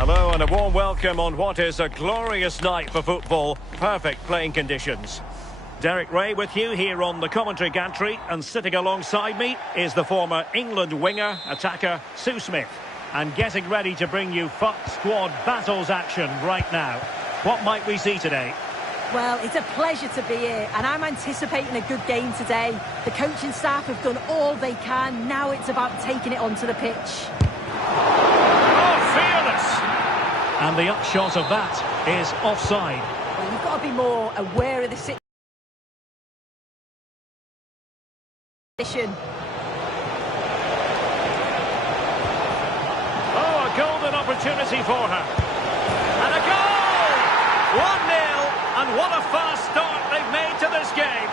Hello and a warm welcome on what is a glorious night for football. Perfect playing conditions. Derek Ray with you here on the commentary gantry, and sitting alongside me is the former England winger, attacker Sue Smith. And getting ready to bring you FUT Squad Battles action right now. What might we see today? Well, it's a pleasure to be here, and I'm anticipating a good game today. The coaching staff have done all they can. Now it's about taking it onto the pitch. Oh, fearless! And the upshot of that is offside. Well, you've got to be more aware of the situation. Oh, a golden opportunity for her. And a goal! 1-0. And what a fast start they've made to this game.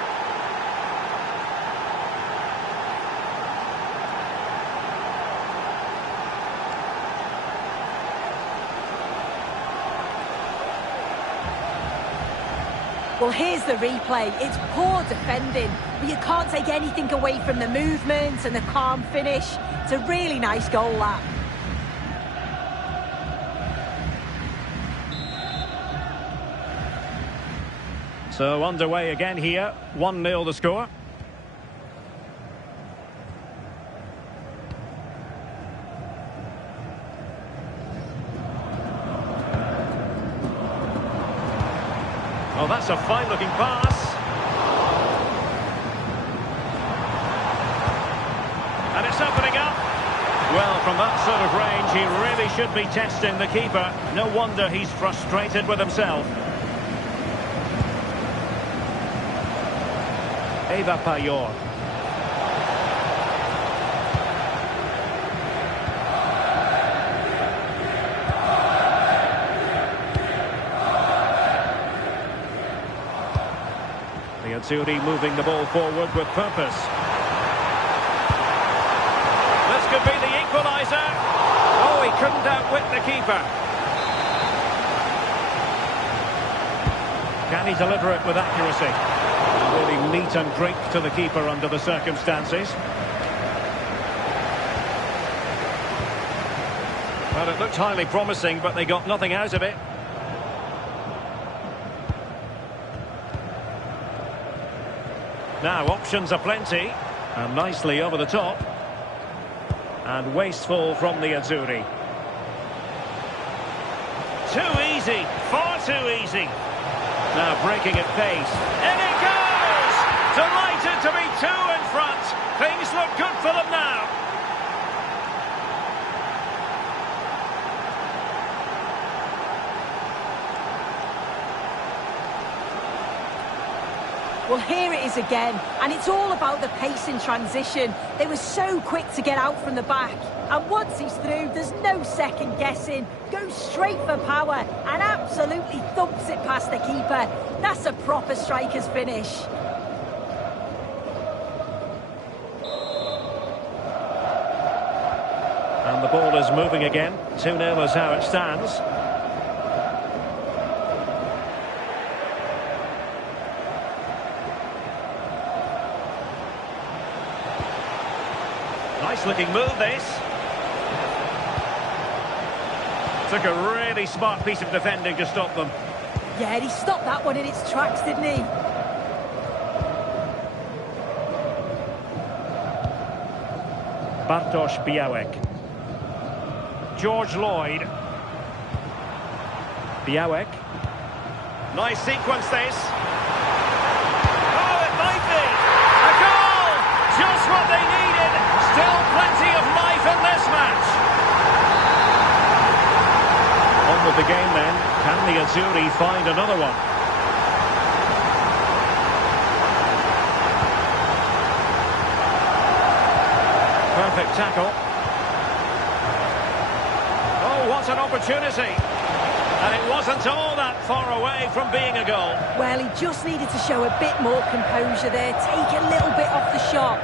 Well, here's the replay. It's poor defending, but you can't take anything away from the movement and the calm finish. It's a really nice goal, that. So underway again here, 1-0 the score. Oh, that's a fine-looking pass. And it's opening up. Well, from that sort of range, he really should be testing the keeper. No wonder he's frustrated with himself. Eva Payor. The Azzurri moving the ball forward with purpose. This could be the equaliser. Oh, he couldn't outwit the keeper. Can he deliver it with accuracy? Really neat and drink to the keeper under the circumstances. Well, it looked highly promising, but they got nothing out of it. Now, options are plenty. And nicely over the top. And wasteful from the Azzurri. Too easy. Far too easy. Now breaking at pace. And it goes! Delighted to be two in front. Things look good for them now. Well, here it is again, and it's all about the pace in transition. They were so quick to get out from the back, and once he's through, there's no second guessing. Goes straight for power and absolutely thumps it past the keeper. That's a proper striker's finish. And the ball is moving again. 2-0 is how it stands. Nice looking move, this. Took a really smart piece of defending to stop them. Yeah, he stopped that one in its tracks, didn't he? Bartosz Białek. George Lloyd. Białek. Nice sequence, this. Oh, it might be. A goal! Just what they needed. Still plenty of life in this match. On with the game then. Can the Azzurri find another one? Perfect tackle. Oh, what an opportunity. And it wasn't all that far away from being a goal. Well, he just needed to show a bit more composure there, take a little bit off the shot.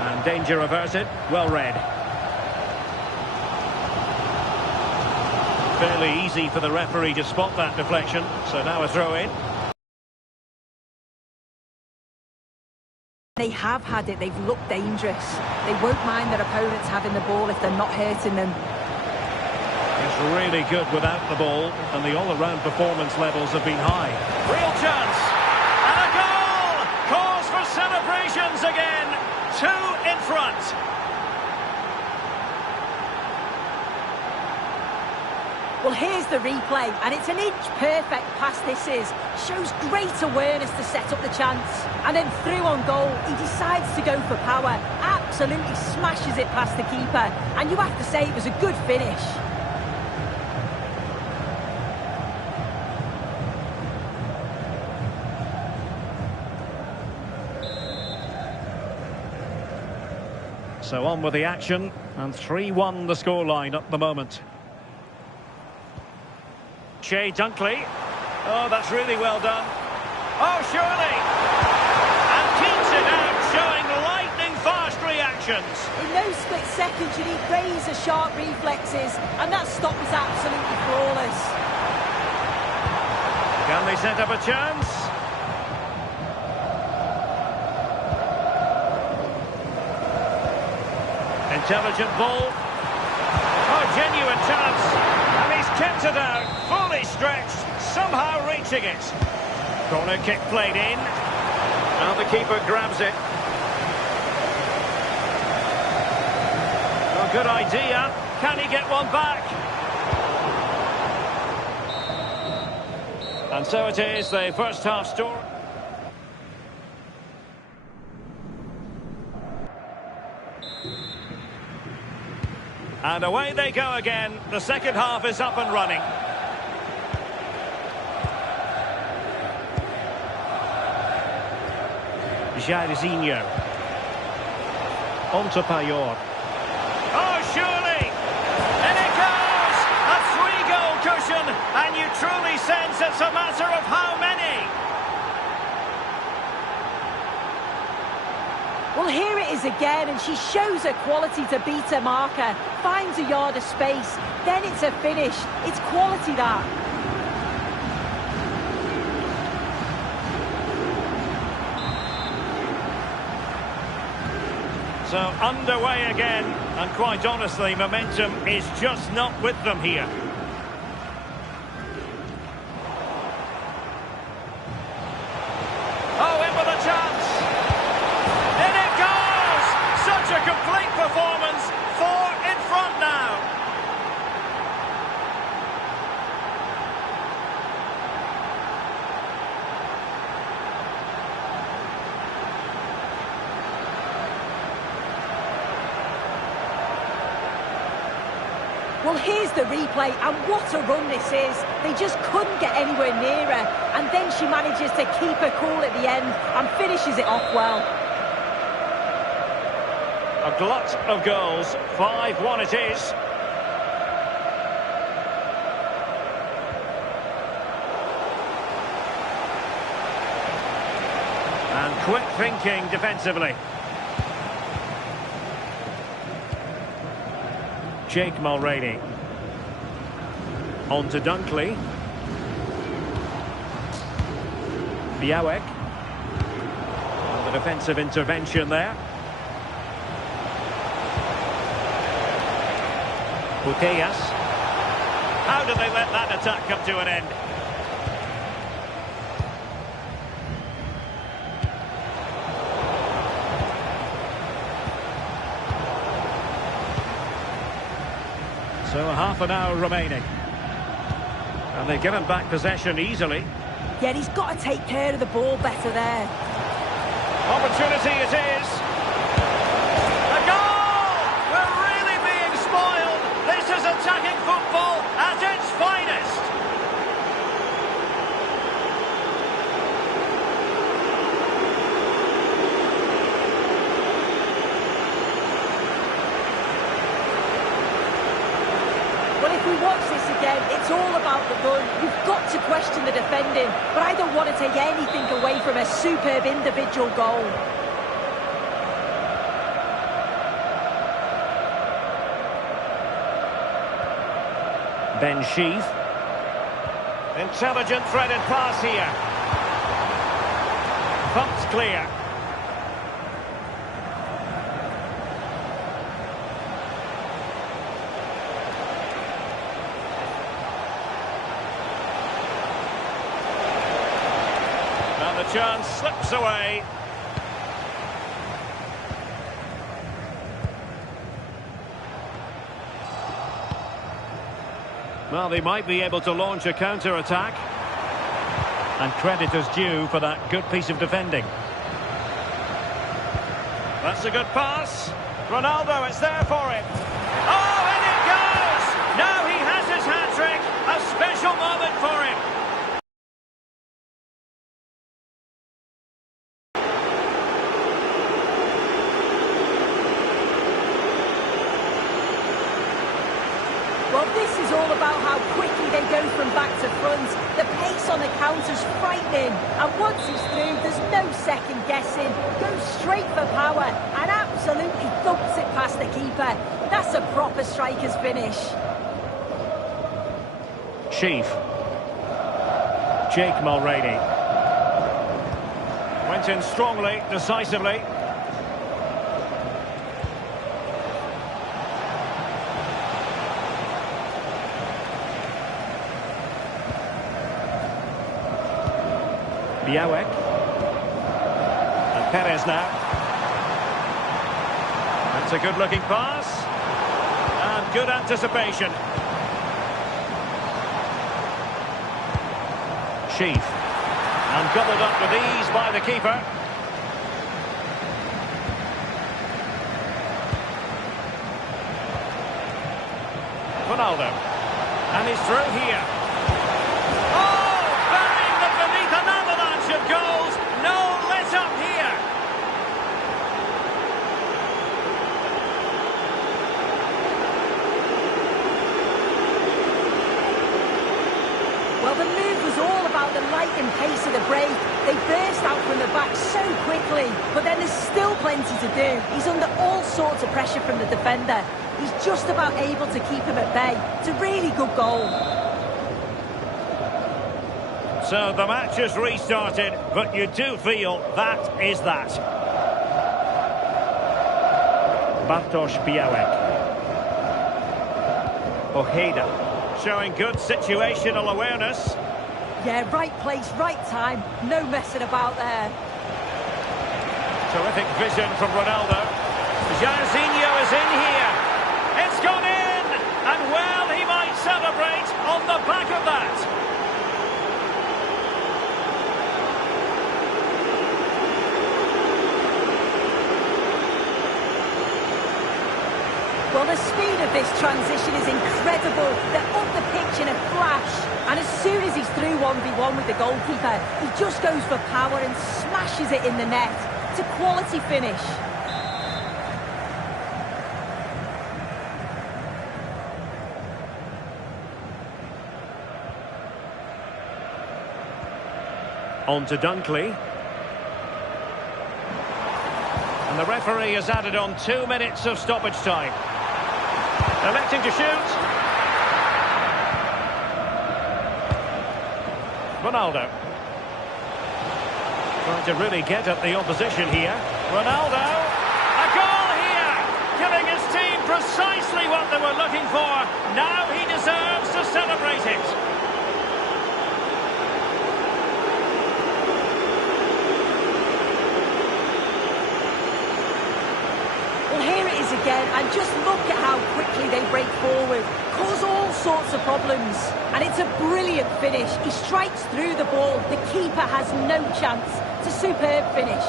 And danger averted, well read. Fairly easy for the referee to spot that deflection, so now a throw in. They have had it. They've looked dangerous. They won't mind their opponents having the ball if they're not hurting them. It's really good without the ball, and the all-around performance levels have been high. Real chance! And a goal! Cause for celebrations again! 2 in front! Well, here's the replay, and it's an inch-perfect pass this is. Shows great awareness to set up the chance. And then through on goal, he decides to go for power. Absolutely smashes it past the keeper. And you have to say it was a good finish. So on with the action, and 3-1 the scoreline at the moment. Shea Dunkley. Oh, that's really well done. Oh, surely! And keeps it out, showing lightning-fast reactions. In those split seconds, you need razor-sharp reflexes, and that stop was absolutely flawless. Can they set up a chance? Intelligent ball. Oh, genuine chance. And he's kept it out, fully stretched, somehow reaching it. Corner kick played in. Now the keeper grabs it. Oh, good idea. Can he get one back? And so it is, the first half story. And away they go again. The second half is up and running. Jairzinho. On to Payor. Oh, surely! And it goes! A 3-goal cushion, and you truly sense it's a matter of how many? Well, here it is again, and she shows her quality to beat her marker. Finds a yard of space, then it's a finish. It's quality, that. So underway again, and quite honestly, momentum is just not with them here. Oh, in with a chance! In it goes! Such a complete performance, 4 in front now. Well, here's the replay, and what a run this is. They just couldn't get anywhere near her, and then she manages to keep her cool at the end and finishes it off well. A glut of goals, 5-1 it is. And quick thinking defensively. Jake Mulroney. On to Dunkley. Białek. The defensive intervention there. Putellas. How did they let that attack come to an end? So half an hour remaining. And they've given back possession easily. Yeah, he's got to take care of the ball better there. Opportunity it is. A goal! We're really being spoiled. This is attacking football at its finest. Well, if we watch this again, it's all about the run. You've got to question the defending, but I don't want to take anything away from a superb individual goal. Ben Sheaf. Intelligent threaded pass here. Pumped clear. The chance slips away. Well, they might be able to launch a counter-attack. And credit is due for that good piece of defending. That's a good pass. Ronaldo, it's there for him. Oh, and it goes! Now he has his hat-trick. A special moment for him. Well, this is all about how quickly they go from back to front. The pace on the counter's frightening. And once he's through, there's no second guessing. Goes straight for power and absolutely thumps it past the keeper. That's a proper striker's finish. Chief. Jake Mulroney. Went in strongly, decisively. Białek. And Perez now. That's a good-looking pass. And good anticipation. Chief. And gobbled up with ease by the keeper. Ronaldo. And he's through here. Goals, no let up here. Well, the move was all about the light and pace of the break. They burst out from the back so quickly, but then there's still plenty to do. He's under all sorts of pressure from the defender. He's just about able to keep him at bay. It's a really good goal. So the match has restarted, but you do feel that is that. Bartosz Białek. Ojeda. Showing good situational awareness. Yeah, right place, right time. No messing about there. Terrific vision from Ronaldo. Jairzinho is in here. It's gone in! And well, he might celebrate on the back of that. Well, the speed of this transition is incredible. They're up the pitch in a flash. And as soon as he's through 1v1 with the goalkeeper, he just goes for power and smashes it in the net. It's a quality finish. On to Dunkley. And the referee has added on 2 minutes of stoppage time. Electing to shoot. Ronaldo. Trying to really get at the opposition here. Ronaldo. A goal here. Giving his team precisely what they were looking for. Now he deserves to celebrate it. Again, and just look at how quickly they break forward, cause all sorts of problems, and it's a brilliant finish. He strikes through the ball, the keeper has no chance. It's a superb finish.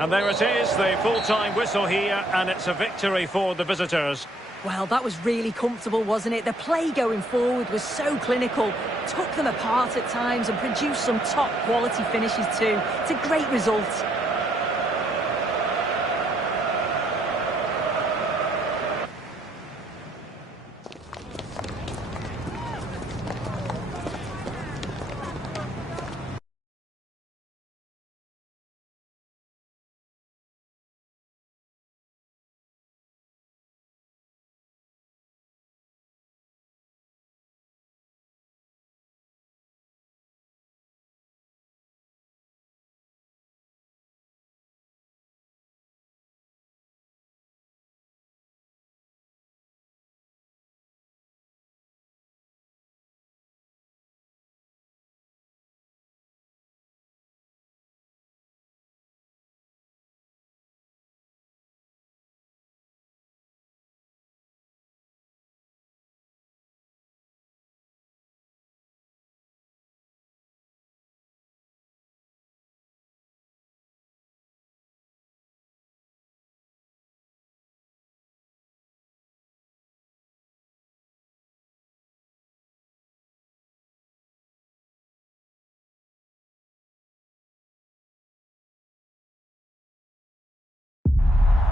And there it is, the full-time whistle here, and it's a victory for the visitors. Well, that was really comfortable, wasn't it? The play going forward was so clinical, took them apart at times and produced some top-quality finishes too. It's a great result.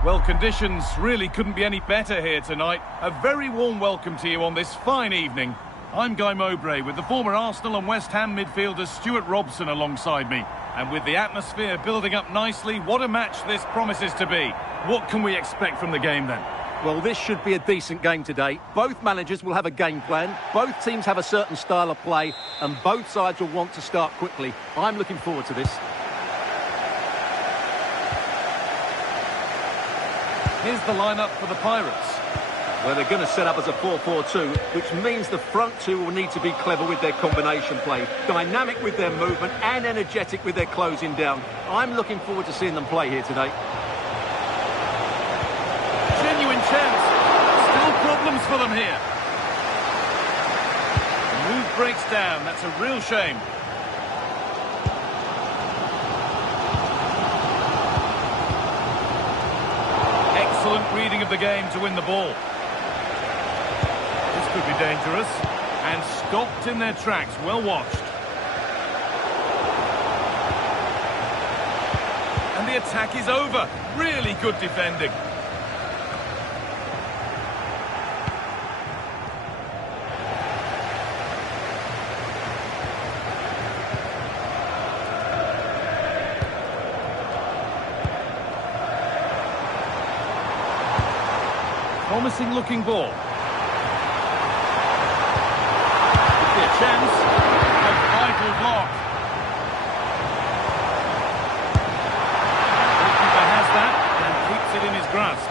Well, conditions really couldn't be any better here tonight. A very warm welcome to you on this fine evening. I'm Guy Mowbray with the former Arsenal and West Ham midfielder Stuart Robson alongside me. And with the atmosphere building up nicely, what a match this promises to be. What can we expect from the game then? Well, this should be a decent game today. Both managers will have a game plan, both teams have a certain style of play, and both sides will want to start quickly. I'm looking forward to this. Here's the lineup for the Pirates. Well, they're going to set up as a 4-4-2, which means the front two will need to be clever with their combination play, dynamic with their movement and energetic with their closing down. I'm looking forward to seeing them play here today. Genuine chance. Still problems for them here. The move breaks down. That's a real shame. Excellent reading of the game to win the ball. This could be dangerous. And stopped in their tracks. Well watched. And the attack is over. Really good defending. Promising looking ball. Could be a chance. A vital block. Goalkeeper has that and keeps it in his grasp.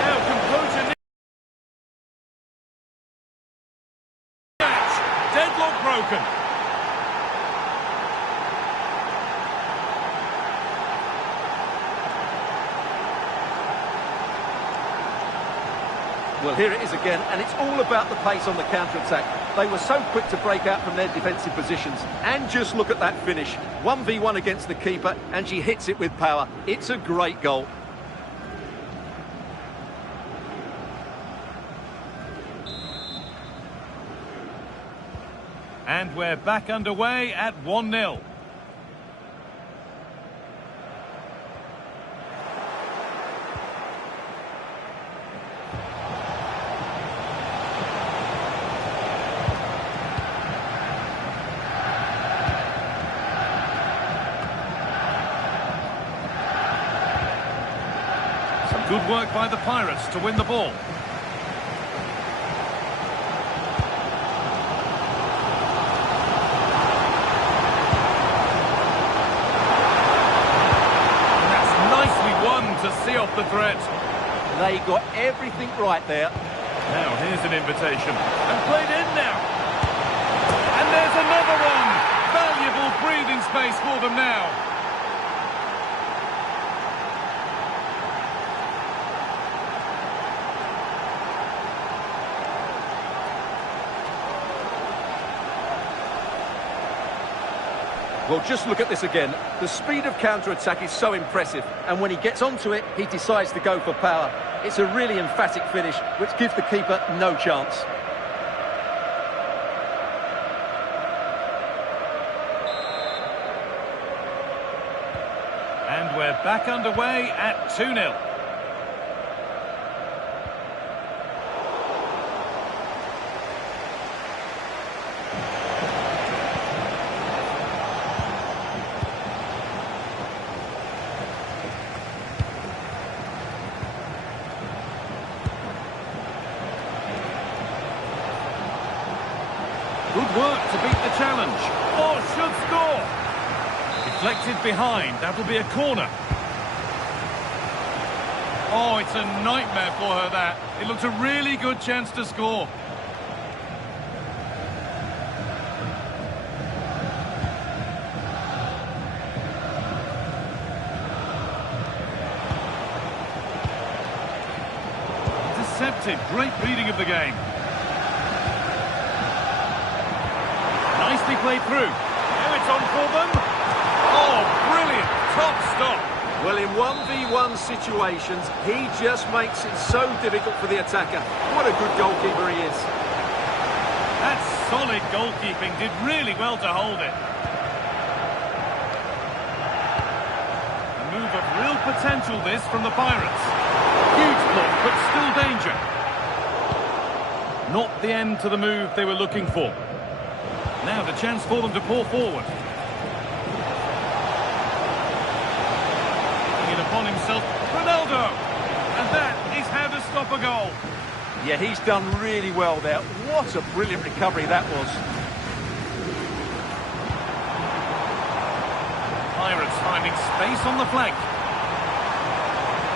Now composure. Match. Deadlock broken. Well, here it is again, and it's all about the pace on the counter-attack. They were so quick to break out from their defensive positions. And just look at that finish. 1v1 against the keeper, and she hits it with power. It's a great goal. And we're back underway at 1-0. Good work by the Pirates to win the ball. And that's nicely won to see off the threat. They got everything right there. Now here's an invitation. And played in now. And there's another one. Valuable breathing space for them now. Well, just look at this again. The speed of counter-attack is so impressive, and when he gets onto it, he decides to go for power. It's a really emphatic finish, which gives the keeper no chance. And we're back underway at 2-0. Good work to beat the challenge. Oh, should score. Deflected behind. That'll be a corner. Oh, it's a nightmare for her, that. It looked a really good chance to score. Intercepted. Great reading of the game. Nicely played through. Now it's on for them. Oh, brilliant. Top stop. Well, in 1v1 situations, he just makes it so difficult for the attacker. What a good goalkeeper he is. That's solid goalkeeping. Did really well to hold it. potential this from the Pirates. Huge block, but still danger. Not the end to the move they were looking for. Now the chance for them to pour forward. Taking it upon himself, Ronaldo! And that is how to stop a goal. Yeah, he's done really well there. What a brilliant recovery that was. Pirates finding space on the flank.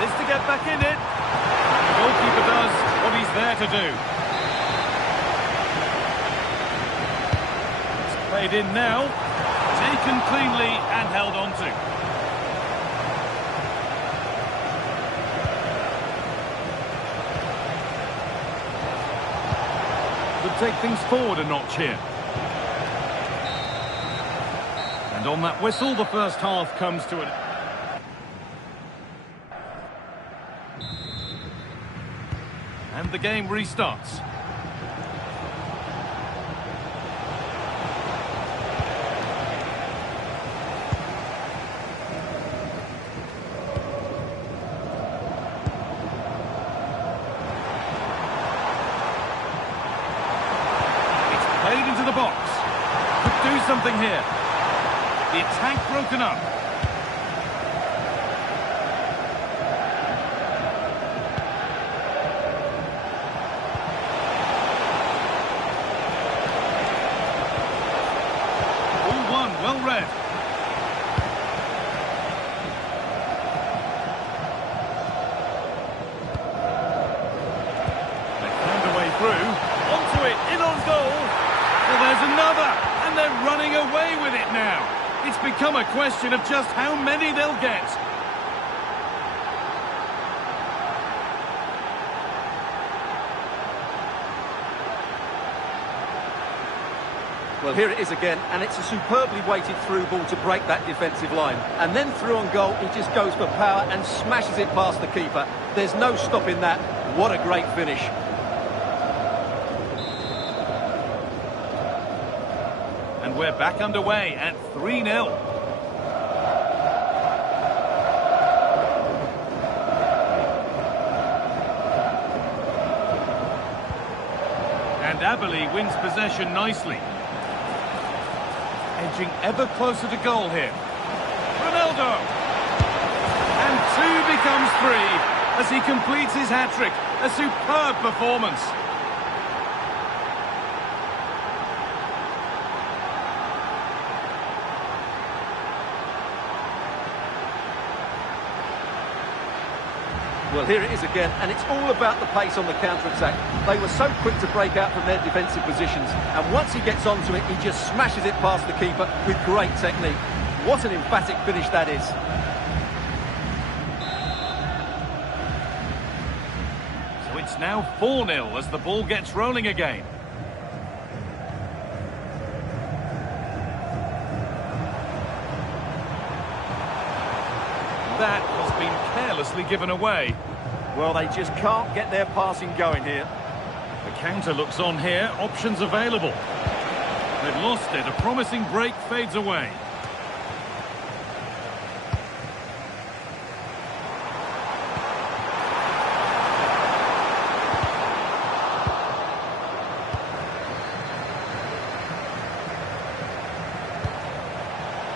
This to get back in it. The goalkeeper does what he's there to do. It's played in now. Taken cleanly and held on to. Could take things forward a notch here. And on that whistle, the first half comes to an... And the game restarts. It's played into the box. Could do something here. The attack broken up. Well read. They found a way through. Onto it, in on goal. Well, there's another, and they're running away with it now. It's become a question of just how many they'll get. Well, here it is again, and it's a superbly weighted through ball to break that defensive line. And then through on goal, he just goes for power and smashes it past the keeper. There's no stopping that. What a great finish. And we're back underway at 3-0. And Abilene wins possession nicely. Edging ever closer to goal here. Ronaldo! And two becomes three as he completes his hat-trick. A superb performance. Well, here it is again, and it's all about the pace on the counter-attack. They were so quick to break out from their defensive positions, and once he gets onto it, he just smashes it past the keeper with great technique. What an emphatic finish that is. So it's now 4-0 as the ball gets rolling again. That has been carelessly given away. Well, they just can't get their passing going here. The counter looks on here, options available. They've lost it, a promising break fades away.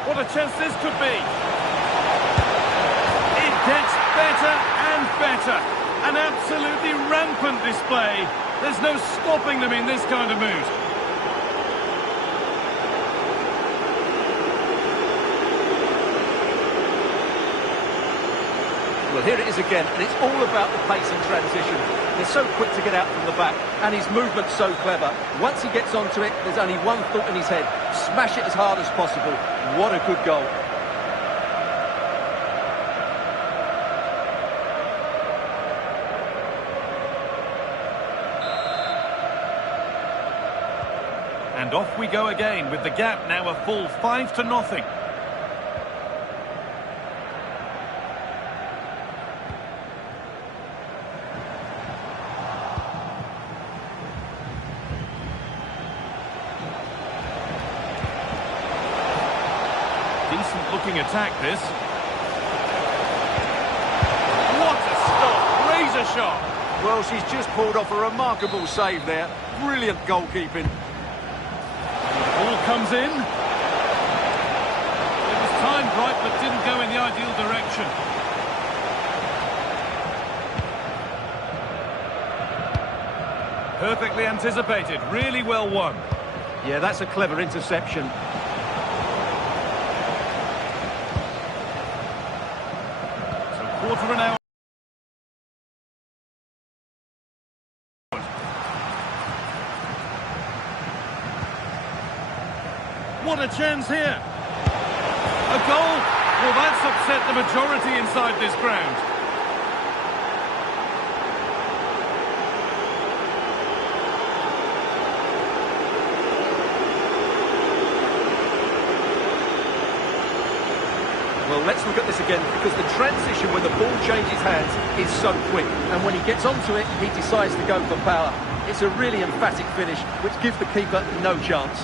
What a chance this could be! Gets better and better. An absolutely rampant display. There's no stopping them in this kind of mood. Well, here it is again, and it's all about the pace in transition. They're so quick to get out from the back, and his movement's so clever. Once he gets onto it, there's only one thought in his head. Smash it as hard as possible. What a good goal. And off we go again with the gap now a full 5-0. Decent looking attack this. Well, she's just pulled off a remarkable save there. Brilliant goalkeeping. Ball comes in. It was timed right, but didn't go in the ideal direction. Perfectly anticipated, really well won. Yeah, that's a clever interception. So quarter of an hour. What a chance here. A goal. Well, that's upset the majority inside this ground. Well, let's look at this again, because the transition when the ball changes hands is so quick. And when he gets onto it, he decides to go for power. It's a really emphatic finish, which gives the keeper no chance.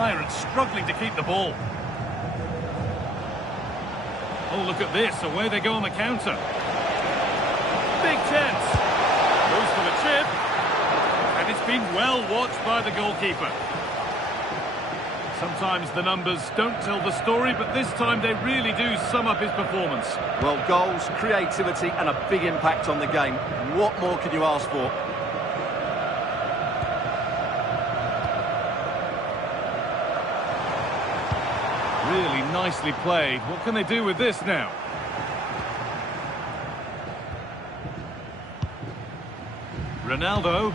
Pirates struggling to keep the ball. Oh, look at this. Away they go on the counter. Big chance. Goes for the chip. And it's been well watched by the goalkeeper. Sometimes the numbers don't tell the story, but this time they really do sum up his performance. Well, goals, creativity and a big impact on the game. What more can you ask for? Really nicely played. What can they do with this now? Ronaldo.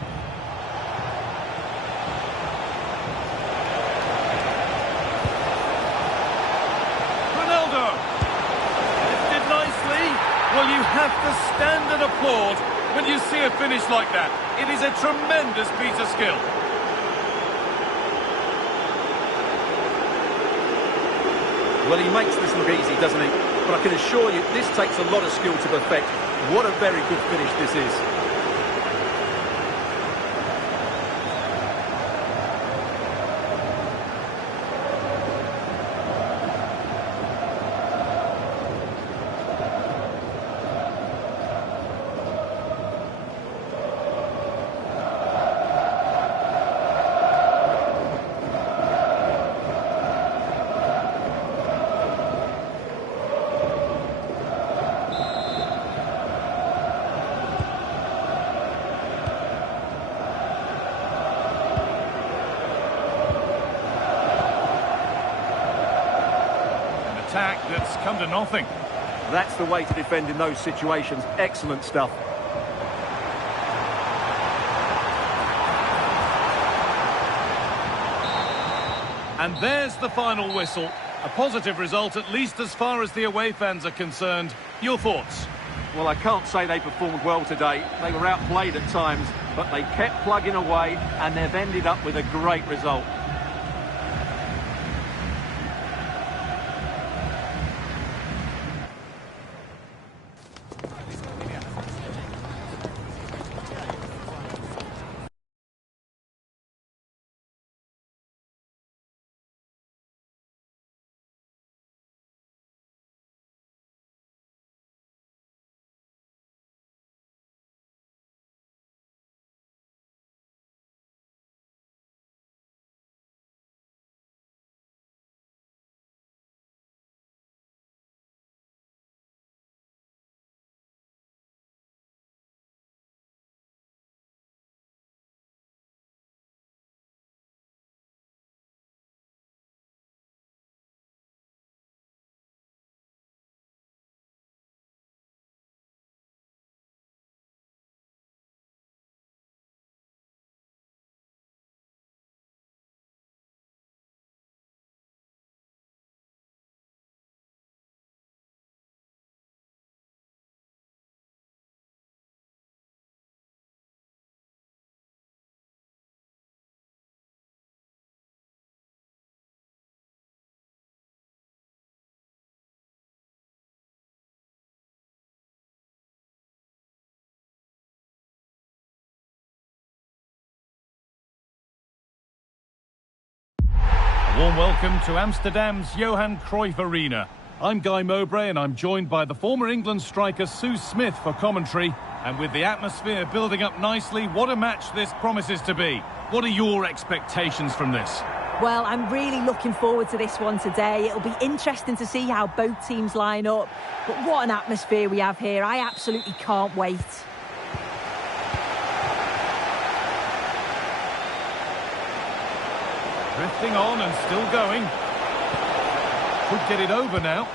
Ronaldo! Lifted nicely. Well, you have to stand and applaud when you see a finish like that. It is a tremendous piece of skill. Well, he makes this look easy, doesn't he? But I can assure you, this takes a lot of skill to perfect. What a very good finish this is. That's come to nothing. That's the way to defend in those situations. Excellent stuff. And there's the final whistle. A positive result, at least as far as the away fans are concerned. Your thoughts? Well, I can't say they performed well today. They were outplayed at times, but they kept plugging away and they've ended up with a great result. Warm welcome to Amsterdam's Johan Cruyff Arena. I'm Guy Mowbray and I'm joined by the former England striker Sue Smith for commentary. And with the atmosphere building up nicely, what a match this promises to be. What are your expectations from this? Well, I'm really looking forward to this one today. It'll be interesting to see how both teams line up. But what an atmosphere we have here. I absolutely can't wait. Drifting on and still going. Could get it over now.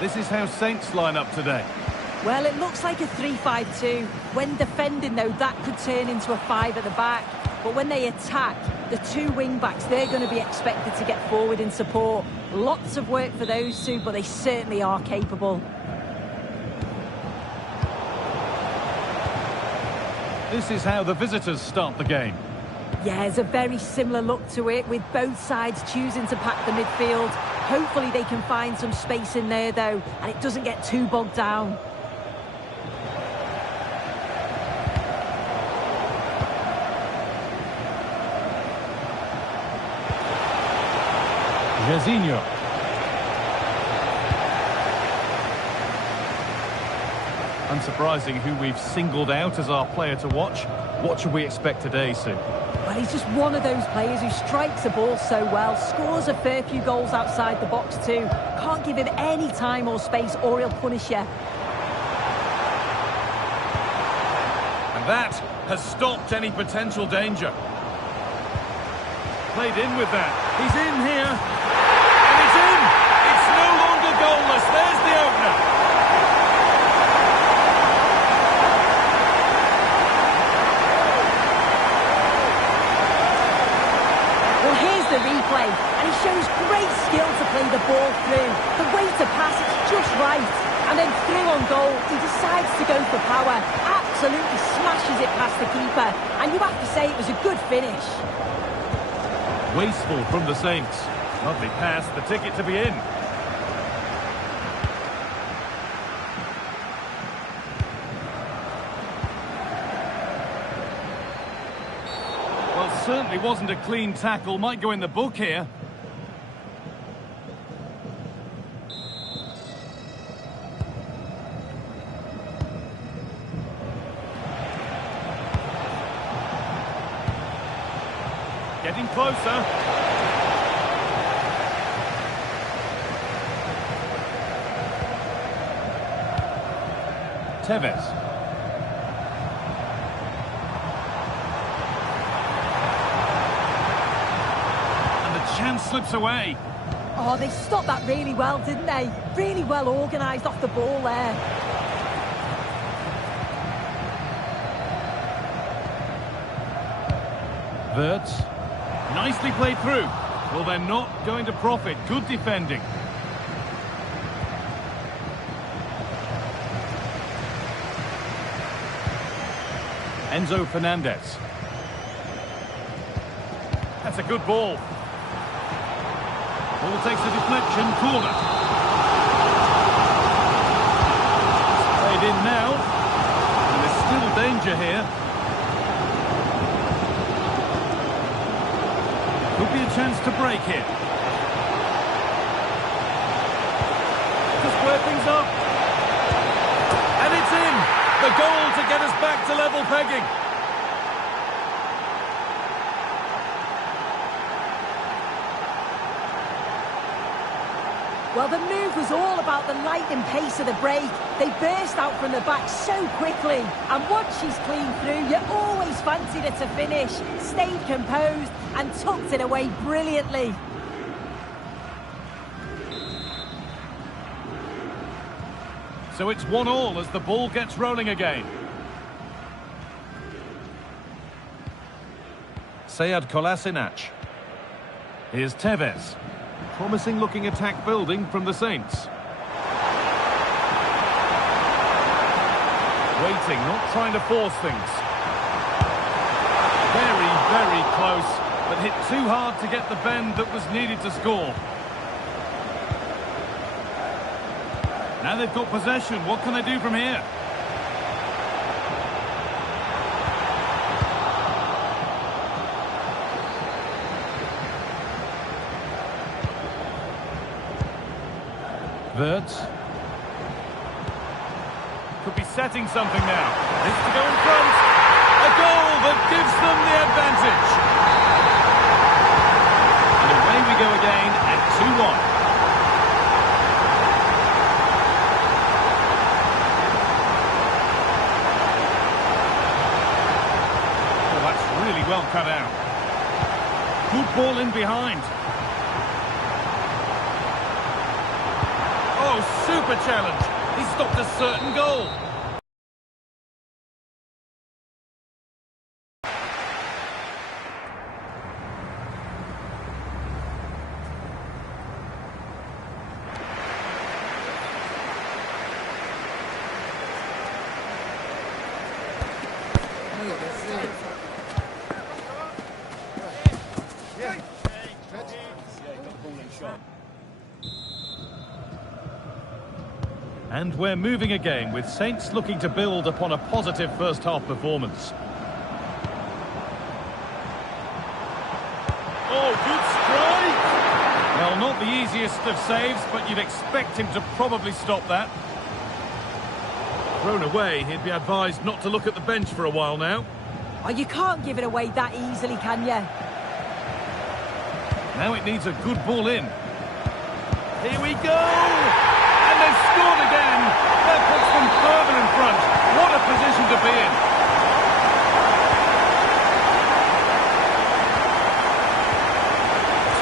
This is how Saints line up today. Well, it looks like a 3-5-2. When defending, though, that could turn into a 5 at the back. But when they attack, the two wing-backs, they're going to be expected to get forward in support. Lots of work for those two, but they certainly are capable. This is how the visitors start the game. Yeah, it's a very similar look to it, with both sides choosing to pack the midfield. Hopefully they can find some space in there, though, and it doesn't get too bogged down. Jairzinho. Unsurprising who we've singled out as our player to watch. What should we expect today, Sue? Well, he's just one of those players who strikes the ball so well, scores a fair few goals outside the box too. Can't give him any time or space or he'll punish you. And that has stopped any potential danger. Played in with that. He's in here. And it's in! It's no longer goalless. There's the opener. The replay, and he shows great skill to play the ball through. The way to pass is just right, and then through on goal, he decides to go for power, absolutely smashes it past the keeper, and you have to say it was a good finish. Wasteful from the Saints. Lovely pass, the ticket to be in. Certainly wasn't a clean tackle, might go in the book here. Getting closer. Tevez. Chance slips away. Oh, they stopped that really well, didn't they? Really well organised off the ball there. Wirtz. Nicely played through. Well, they're not going to profit. Good defending. Enzo Fernandez. That's a good ball. Ball takes a deflection, corner. It's played in now. And there's still danger here. Could be a chance to break here. To square things up. And it's in! The goal to get us back to level pegging. Well, the move was all about the lightning pace of the break. They burst out from the back so quickly. And once she's clean through, you always fancied her to finish. Stayed composed and tucked it away brilliantly. So it's 1-1 as the ball gets rolling again. Sead Kolasinac. Here's Tevez. Promising looking attack building from the Saints. Waiting, not trying to force things. Very, very close, but hit too hard to get the bend that was needed to score. Now they've got possession. What can they do from here? Wirtz. Could be setting something now. This to go in front. A goal that gives them the advantage. And away we go again at 2-1. Oh, that's really well cut out. Good ball in behind. Oh, super challenge. He stopped a certain goal. And we're moving again with Saints looking to build upon a positive first-half performance. Oh, good strike! Well, not the easiest of saves, but you'd expect him to probably stop that. Thrown away, he'd be advised not to look at the bench for a while now. Oh, you can't give it away that easily, can you? Now it needs a good ball in. Here we go! And they've scored again. That puts them further in front. What a position to be in.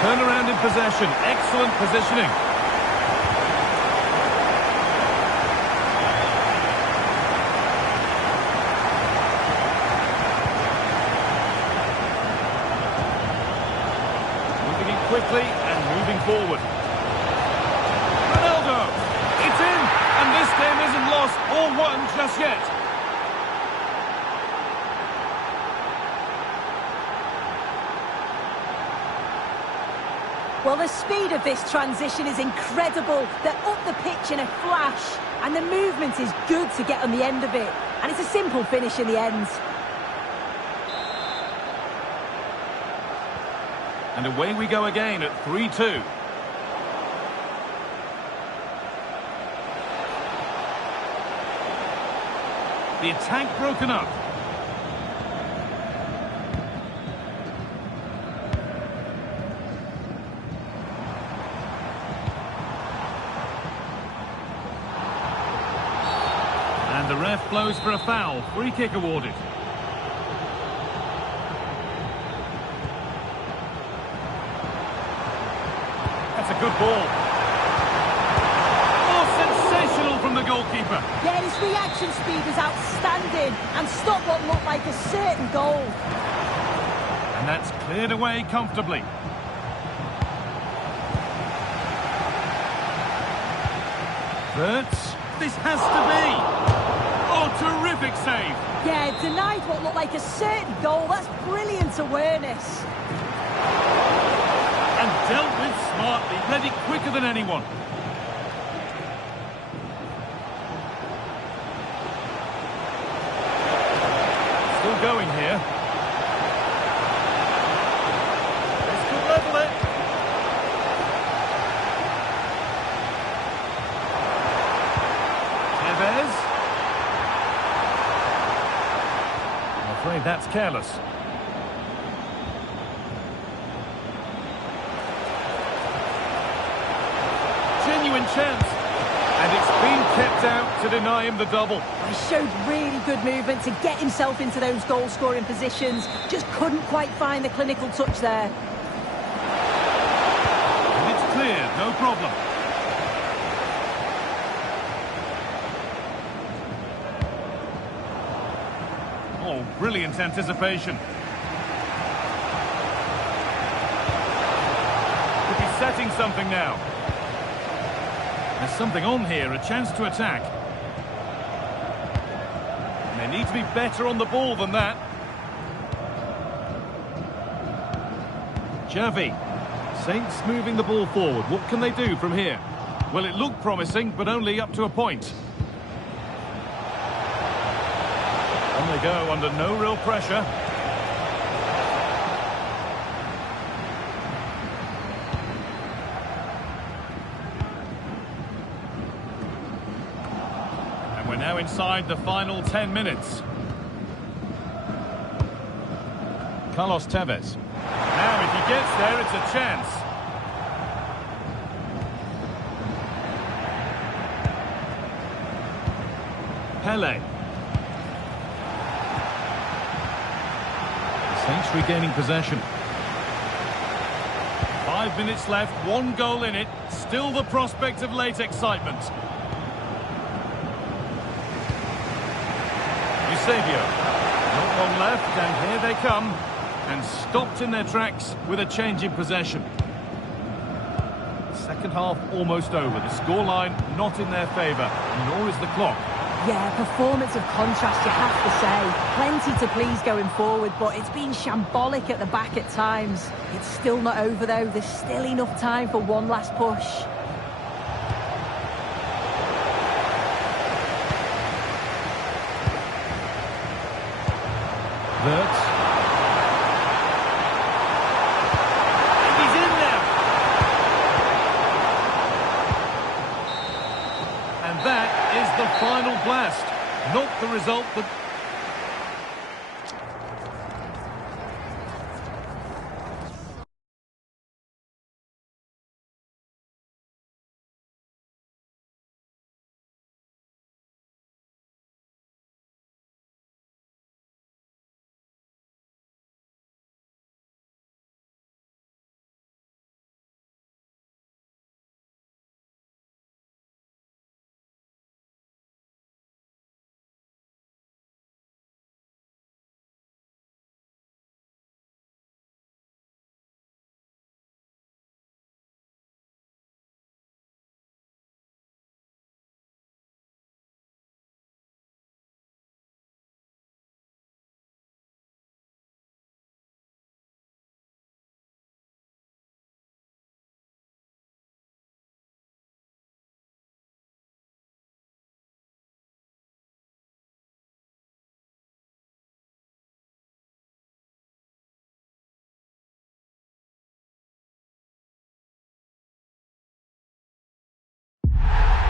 Turnaround in possession. Excellent positioning. Moving in quickly and moving forward. This game isn't lost or won just yet. Well, the speed of this transition is incredible. They're up the pitch in a flash, and the movement is good to get on the end of it. And it's a simple finish in the end. And away we go again at 3-2. The attack broken up. And the ref blows for a foul. Free kick awarded. That's a good ball. Sensational from the goalkeeper. Yeah, his reaction speed is outstanding and stopped what looked like a certain goal. And that's cleared away comfortably. Wirtz, this has to be. Oh, terrific save. Yeah, denied what looked like a certain goal. That's brilliant awareness. And dealt with smartly, read it quicker than anyone. Still going here. This could level it. Evos. I'm afraid that's careless. Genuine chance. And it's been kept out to deny him the double. He showed really good movement to get himself into those goal-scoring positions. Just couldn't quite find the clinical touch there. And it's cleared, no problem. Oh, brilliant anticipation. Could be setting something now. There's something on here, a chance to attack. And they need to be better on the ball than that. Javi. Saints moving the ball forward. What can they do from here? Well, it looked promising, but only up to a point. On they go under no real pressure. We're now inside the final 10 minutes. Carlos Tevez. Now, if he gets there, it's a chance. Pele. The Saints regaining possession. 5 minutes left, 1 goal in it. Still the prospect of late excitement. Eusebio. Not long left, and here they come. And stopped in their tracks with a change in possession. Second half almost over. The scoreline not in their favour, nor is the clock. Yeah, performance of contrast, you have to say. Plenty to please going forward, but it's been shambolic at the back at times. It's still not over, though. There's still enough time for one last push. Wirtz. The final blast, not the result that...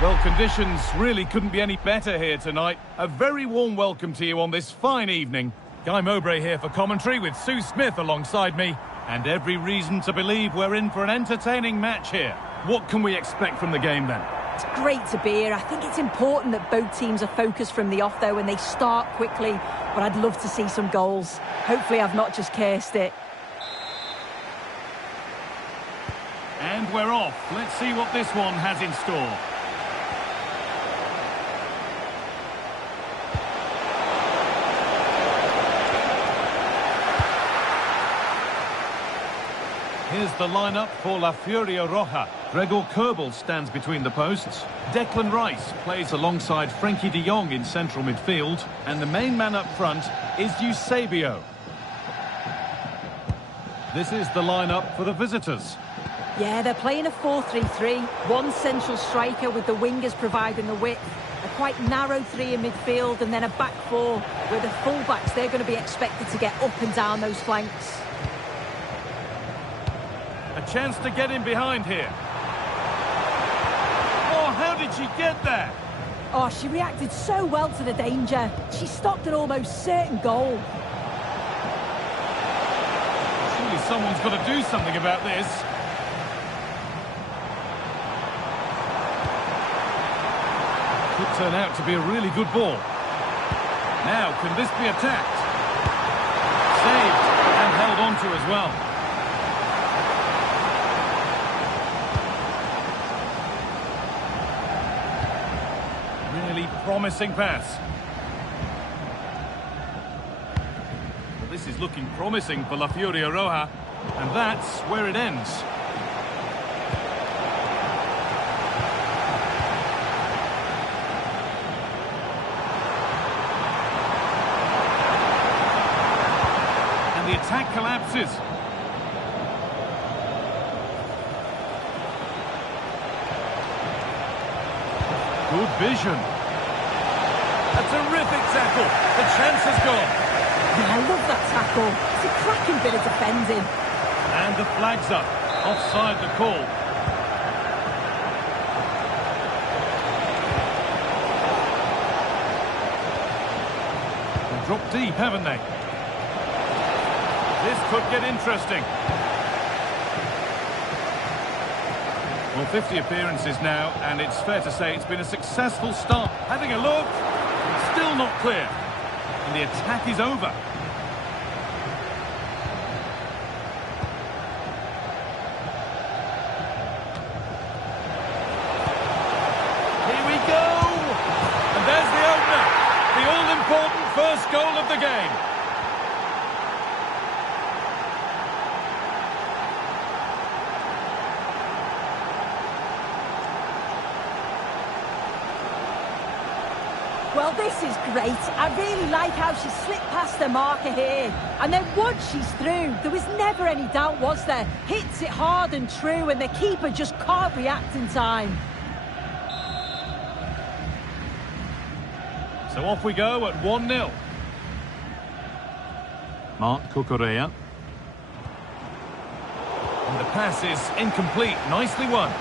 Well, conditions really couldn't be any better here tonight. A very warm welcome to you on this fine evening. Guy Mowbray here for commentary with Sue Smith alongside me. And every reason to believe we're in for an entertaining match here. What can we expect from the game then? It's great to be here. I think it's important that both teams are focused from the off, though, and they start quickly. But I'd love to see some goals. Hopefully I've not just cursed it. And we're off. Let's see what this one has in store. Here's the lineup for La Furia Roja. Gregor Kerbel stands between the posts. Declan Rice plays alongside Frenkie de Jong in central midfield. And the main man up front is Eusebio. This is the lineup for the visitors. Yeah, they're playing a 4-3-3. One central striker with the wingers providing the width. A quite narrow three in midfield, and then a back four where the full-backs, they're going to be expected to get up and down those flanks. A chance to get in behind here. Oh, how did she get there? Oh, she reacted so well to the danger. She stopped an almost certain goal. Surely someone's got to do something about this. Could turn out to be a really good ball. Now, can this be attacked? Saved and held on to as well. Really promising pass. Well, this is looking promising for La Furia Roja, and that's where it ends. And the attack collapses. Good vision. A terrific tackle. The chance has gone. Yeah, I love that tackle. It's a cracking bit of defending. And the flag's up. Offside the call. dropped deep, haven't they? This could get interesting. Well, 50 appearances now, and it's fair to say it's been a successful start. Having a look, still not clear. And the attack is over. Here we go! And there's the opener. The all-important first goal of the game. Well, this is great. I really like how she slipped past the marker here. And then once she's through, there was never any doubt, was there? Hits it hard and true, and the keeper just can't react in time. So off we go at 1-0. Mark Cucurella. And the pass is incomplete. Nicely won.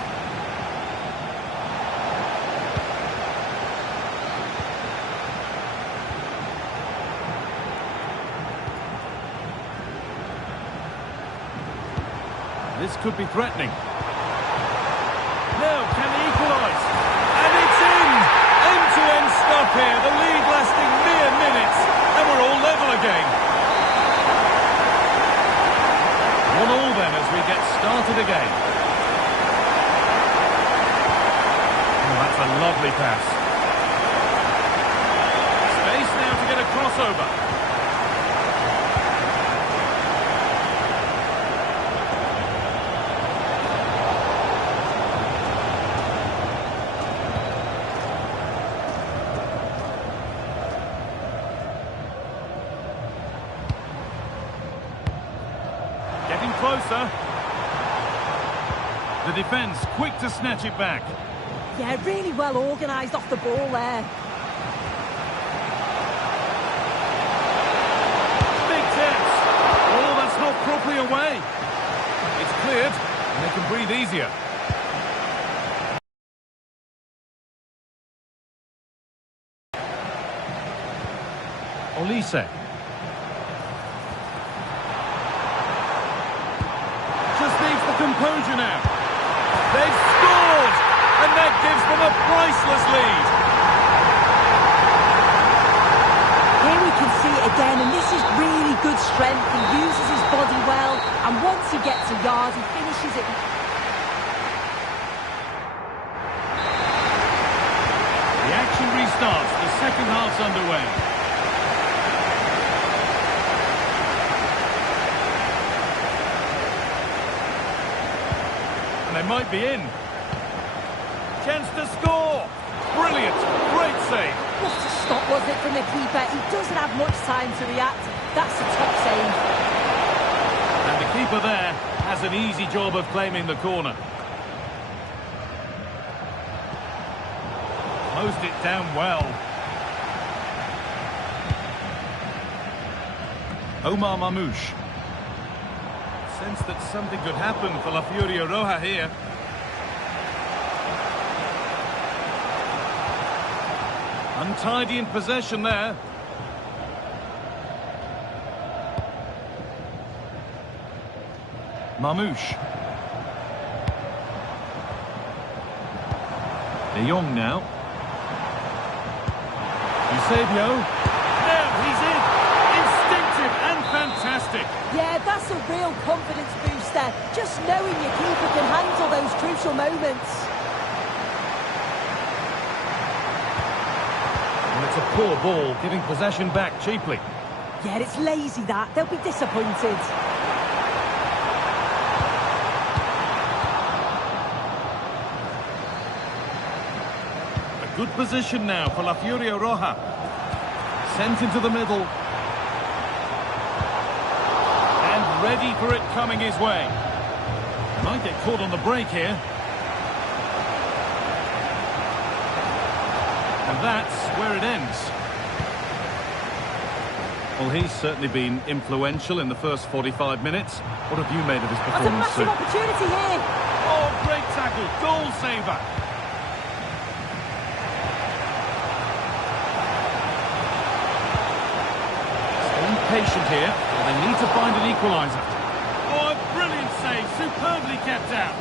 This could be threatening. Now, can he equalise? And it's in! End-to-end stuff here. The lead lasting mere minutes. And we're all level again. 1-1 then as we get started again. Oh, that's a lovely pass. Space now to get a crossover. Getting closer. The defence quick to snatch it back. Yeah, really well organised off the ball there. Big chance. Oh, that's not properly away. It's cleared, and they can breathe easier. Olise. Just needs the composure now. They've scored, and that gives them a priceless lead. Here we can see it again, and this is really good strength. He uses his body well, and once he gets a yard, he finishes it. The action restarts. The second half's underway. They might be in. Chance to score. Brilliant. Great save. What a stop was it from the keeper. He doesn't have much time to react. That's a top save. And the keeper there has an easy job of claiming the corner. Closed it down well. Omar Mamouche. Sense that something could happen for La Furia Roja here. Untidy in possession there. Mamouche. De Jong now. Eusebio. Now he's in. Instinctive and fantastic. Yeah, that's a real confidence booster. Just knowing your keeper can handle those crucial moments. Well, it's a poor ball, giving possession back cheaply. Yeah, it's lazy that. They'll be disappointed. A good position now for La Furia Roja. Sent into the middle. Ready for it coming his way. Might get caught on the break here. And that's where it ends. Well, he's certainly been influential in the first 45 minutes. What have you made of his That's a performance, massive Sue? opportunity here. Oh, great tackle. Goal saver. patient here. They need to find an equaliser. Oh, a brilliant save. Superbly kept out.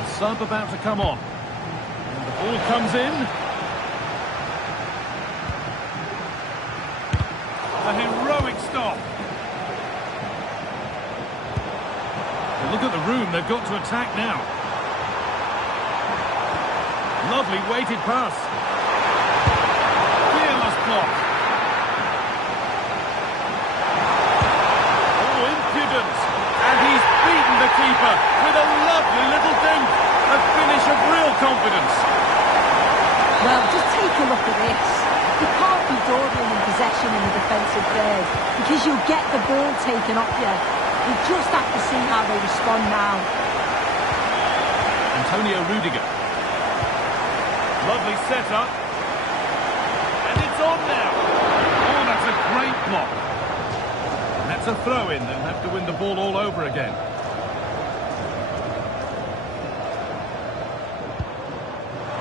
A sub about to come on. And the ball comes in. A heroic stop. Look at the room, they've got to attack now. Lovely weighted pass. Fearless block. Oh, impudent. And he's beaten the keeper with a lovely little dink. A finish of real confidence. Well, just take a look at this. You can't be dawdling in possession in the defensive third because you'll get the ball taken off you. We just have to see how they respond now. Antonio Rudiger. Lovely setup. And it's on now. Oh, that's a great block. And that's a throw-in. They'll have to win the ball all over again.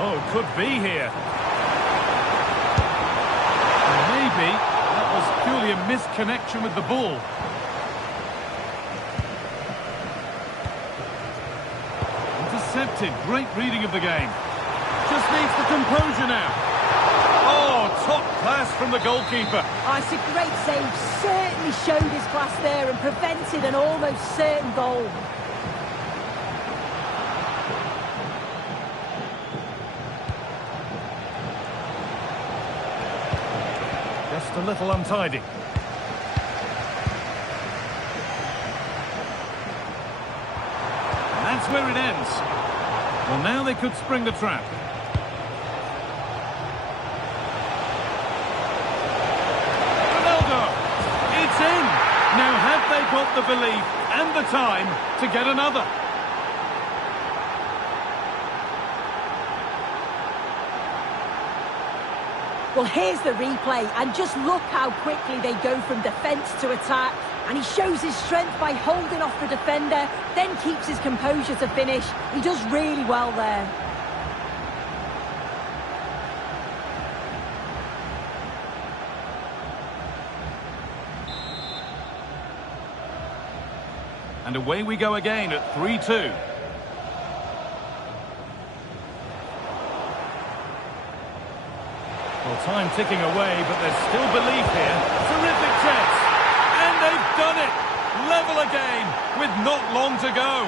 Oh, could be here. Maybe that was purely a misconnection with the ball. Intercepted. Great reading of the game. Just needs the composure now. Oh, top class from the goalkeeper. Oh, it's a great save. Certainly showed his class there and prevented an almost certain goal. Just a little untidy. And that's where it ends. Well, now they could spring the trap. Ronaldo! It's in! Now have they got the belief and the time to get another? Well, here's the replay, and just look how quickly they go from defence to attack. And he shows his strength by holding off the defender, then keeps his composure to finish. He does really well there. And away we go again at 3-2. Well, time ticking away, but there's still belief here. Terrific chance. And they've done it. Level again with not long to go.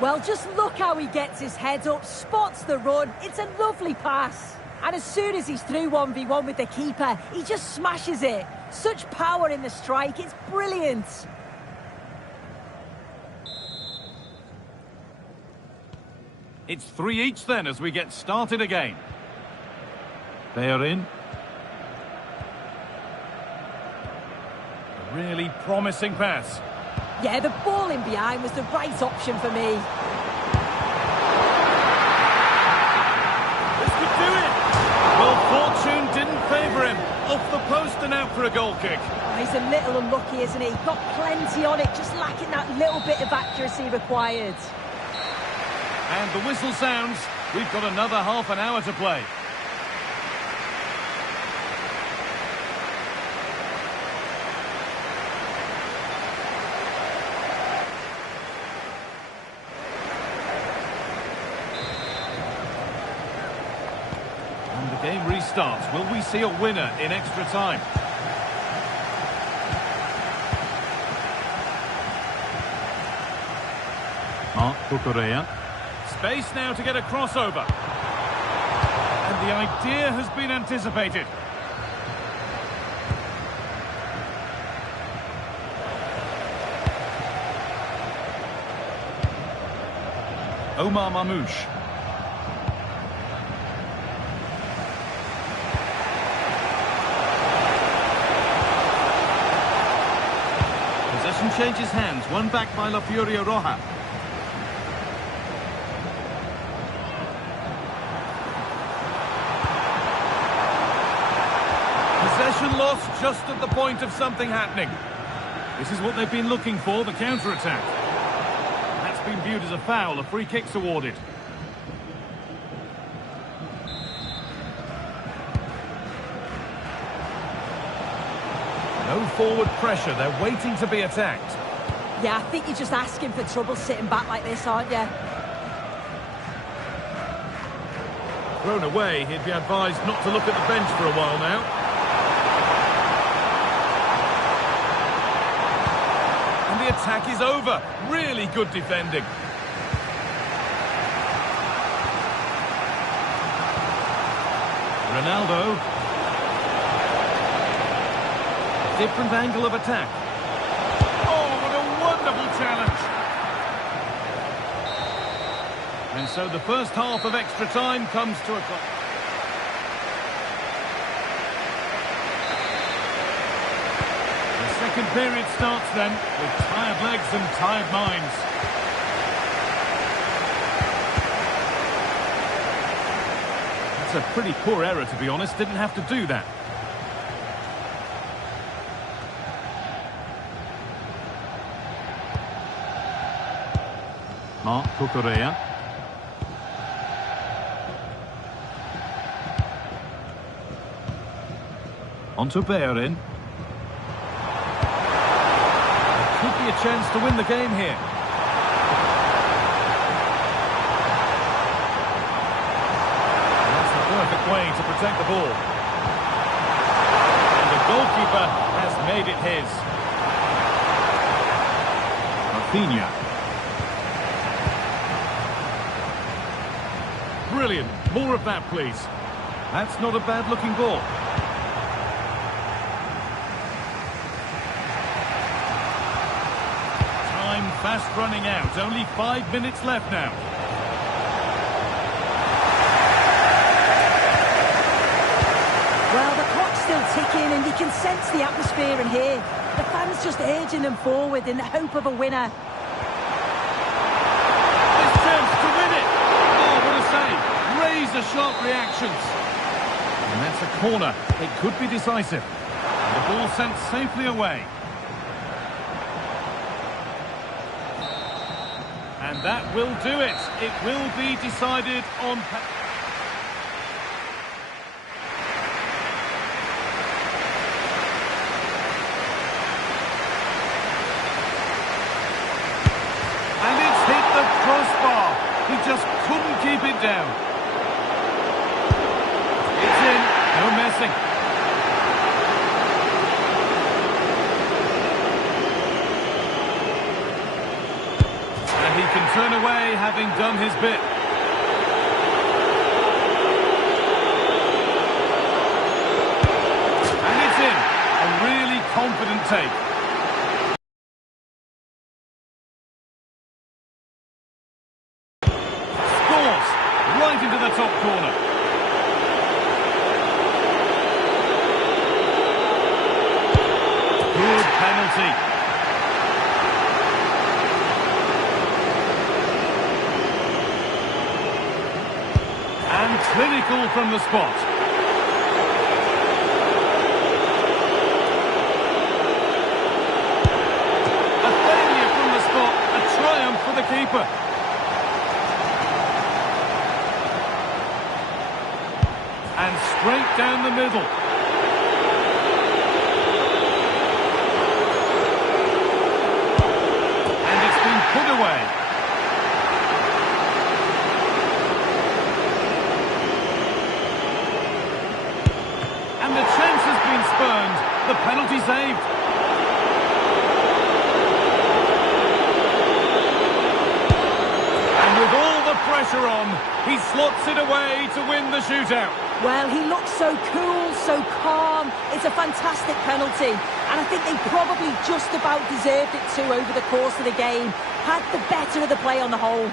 Well, just look how he gets his head up, spots the run. It's a lovely pass. And as soon as he's through 1v1 with the keeper, he just smashes it. Such power in the strike, it's brilliant. It's 3 each then as we get started again. They are in. A really promising pass. Yeah, the ball in behind was the right option for me. This could do it. Well, fortune didn't favour him. Off the post and out for a goal kick. Oh, he's a little unlucky, isn't he? Got plenty on it, just lacking that little bit of accuracy required. And the whistle sounds. We've got another half an hour to play. And the game restarts. Will we see a winner in extra time? Cucurella. Space now to get a crossover. And the idea has been anticipated. Omar Mamouche. Possession changes hands. One back by La Furia Roja. Possession lost. cross just at the point of something happening. This is what they've been looking for, the counter-attack. That's been viewed as a foul, a free kick's awarded. No forward pressure, they're waiting to be attacked. Yeah, I think you're just asking for trouble sitting back like this, aren't you? Thrown away, he'd be advised not to look at the bench for a while now. And the attack is over. Really good defending. Ronaldo. Different angle of attack. Oh, what a wonderful challenge. And so the first half of extra time comes to a close. The second period starts then with tired legs and tired minds. That's a pretty poor error, to be honest. Didn't have to do that. Marc Cucurella. On to Bellerin. Could be a chance to win the game here. That's the perfect way to protect the ball. And the goalkeeper has made it his. Rafinha. Brilliant. More of that, please. That's not a bad-looking ball. Time fast running out. Only 5 minutes left now. Well, the clock's still ticking and you can sense the atmosphere in here. The fans just urging them forward in the hope of a winner. This chance to win it. Oh, what a save. Razor-sharp reactions. And that's a corner. It could be decisive. And the ball sent safely away. And that will do it. It will be decided on... And it's hit the crossbar. He just couldn't keep it down. It's in. No messing. And he can turn away, having done his bit. And it's in. A really confident take. Scores right into the top corner. Good penalty. And clinical from the spot. A failure from the spot. A triumph for the keeper. And straight down the middle. And it's been put away. And the chance has been spurned. The penalty saved. And with all the pressure on, he slots it away to win the shootout. Well, he looks so cool, so calm. It's a fantastic penalty. And I think they probably just about deserved it too over the course of the game. Had the better of the play on the whole.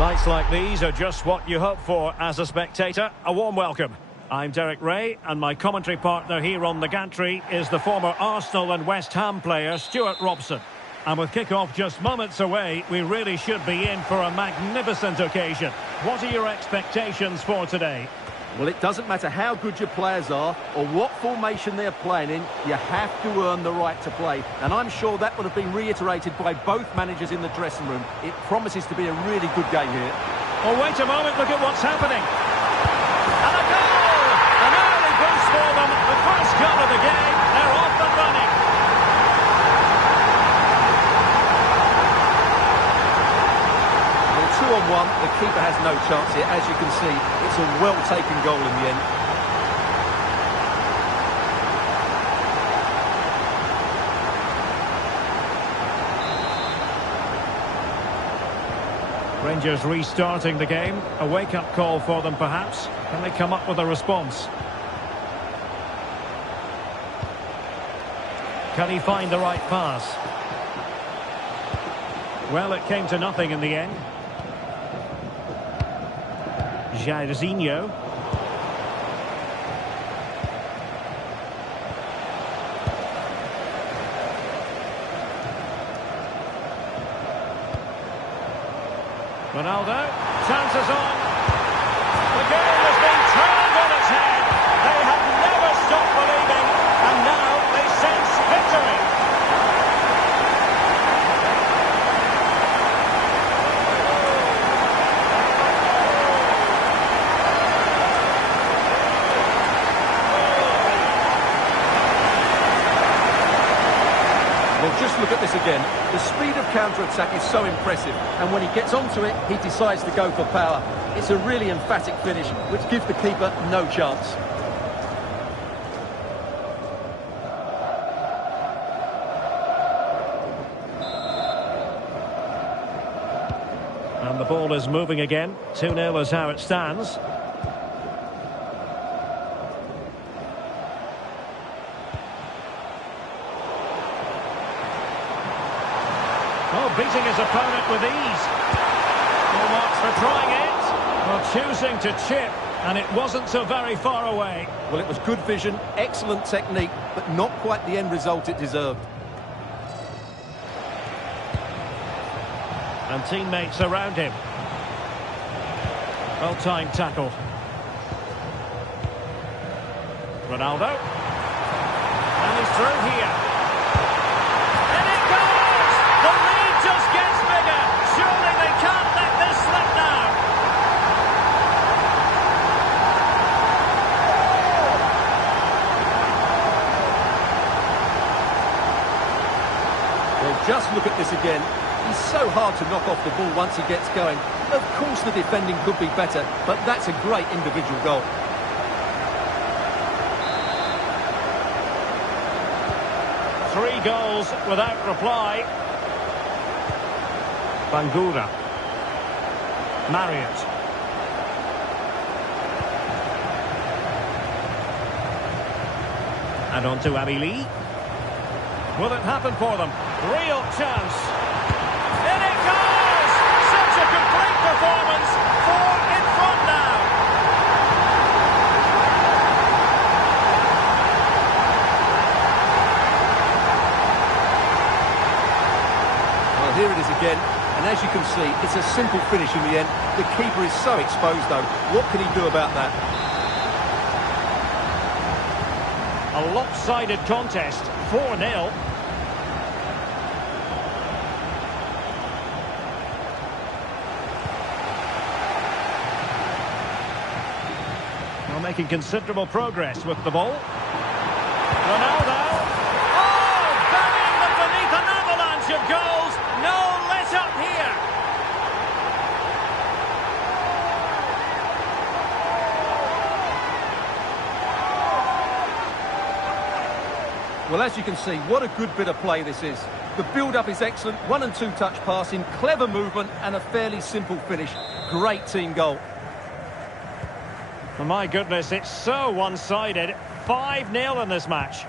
Nights like these are just what you hope for as a spectator. A warm welcome. I'm Derek Ray, and my commentary partner here on the gantry is the former Arsenal and West Ham player Stuart Robson. And with kick-off just moments away, we really should be in for a magnificent occasion. What are your expectations for today? Well, it doesn't matter how good your players are or what formation they're playing in, you have to earn the right to play. And I'm sure that would have been reiterated by both managers in the dressing room. It promises to be a really good game here. Oh, wait a moment, look at what's happening. And a goal! An early boost for them. The first goal of the game. They're off and running. Well, 2-on-1, the keeper has no chance here. As you can see, it's a well-taken goal in the end. Rangers restarting the game. A wake-up call for them, perhaps. Can they come up with a response? Can he find the right pass? Well, it came to nothing in the end. Jairzinho. Ronaldo, chances on. The game has been turned on its head. They have never stopped believing, and now they sense victory. Well, just look at this again. The speed of counter-attack is so impressive, and when he gets onto it, he decides to go for power. It's a really emphatic finish, which gives the keeper no chance. And the ball is moving again. 2-0 is how it stands. Oh, beating his opponent with ease. Full marks for trying it. Well, choosing to chip, and it wasn't so very far away. Well, it was good vision, excellent technique, but not quite the end result it deserved. And teammates around him. Well-timed tackle. Ronaldo. And he's through here. And it goes! The lead just gets bigger. Surely they can't let this slip now. Well, just look at this again. He's so hard to knock off the ball once he gets going. Of course the defending could be better, but that's a great individual goal. Three goals without reply. Bangura. Marriott. And on to Amili. Will it happen for them? Real chance. In it goes! Such a complete performance. 4 in front now. Well, here it is again. And as you can see, it's a simple finish in the end. The keeper is so exposed, though. What can he do about that? A lopsided contest. 4-0. Making considerable progress with the ball. Ronaldo. Oh, burying them beneath an avalanche of goals. No let up here. Well, as you can see, what a good bit of play this is. The build-up is excellent, 1- and 2-touch passing, clever movement and a fairly simple finish. Great team goal. Oh, my goodness, it's so one-sided. 5-0 in this match.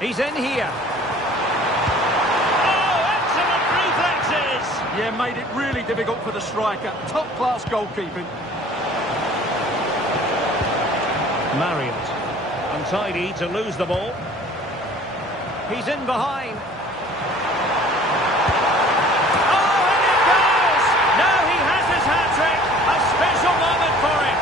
He's in here. Oh, Yeah, made it really difficult for the striker. Top-class goalkeeping. Marriott. Untidy to lose the ball. He's in behind. Oh, and it goes! Now he has his hat-trick. A special moment for him.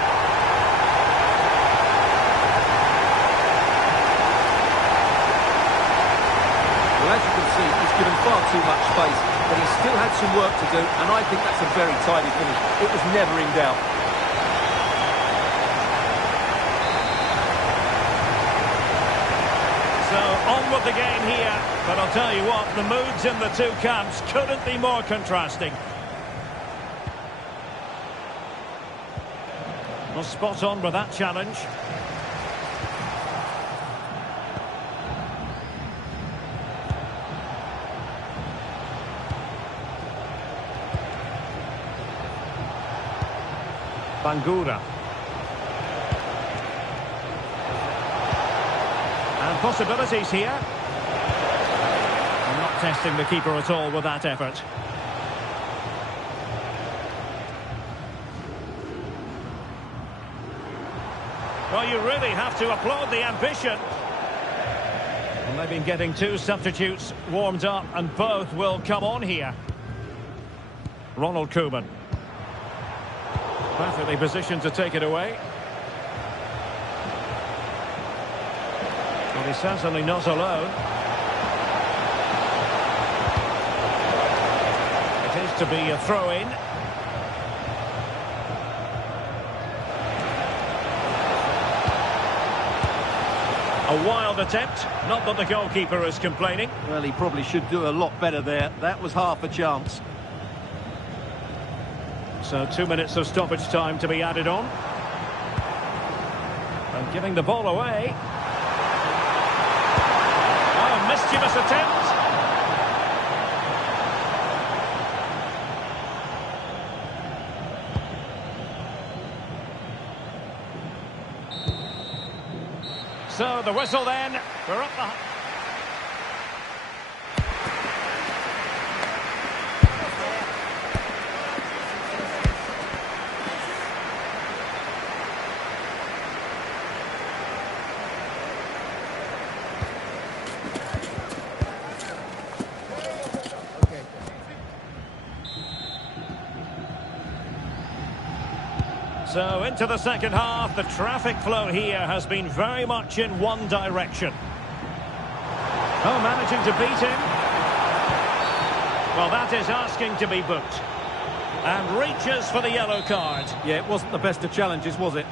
Well, as you can see, he's given far too much space, but he still had some work to do, and I think that's a very tidy finish. It was never in doubt. So, on with the game here. But I'll tell you what, the moods in the two camps couldn't be more contrasting. Well, spot on with that challenge. Bangura. And possibilities here. I'm not testing the keeper at all with that effort. Well, you really have to applaud the ambition. And they've been getting two substitutes warmed up, and both will come on here. Ronald Koeman. Perfectly positioned to take it away. Well, he's certainly not alone. It is to be a throw-in. A wild attempt. Not that the goalkeeper is complaining. Well, he probably should do a lot better there. That was half a chance. So 2 minutes of stoppage time to be added on. And giving the ball away. Oh, mischievous attempt. So the whistle then. We're up the... So into the second half, the traffic flow here has been very much in one direction. Oh, managing to beat him. Well, that is asking to be booked. And reaches for the yellow card. Yeah, it wasn't the best of challenges, was it?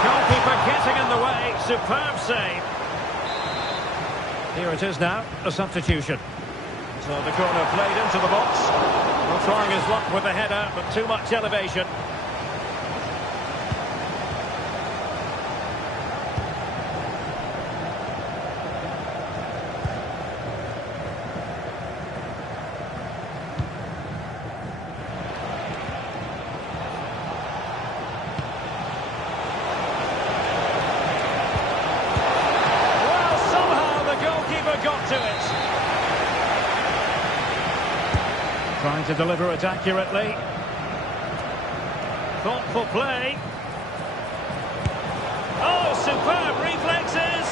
Goalkeeper getting in the way. Superb save. Here it is now, a substitution. So the corner played into the box. Not trying his luck with the header, but too much elevation. Got to it. Trying to deliver it accurately. Thoughtful play. Oh, superb reflexes.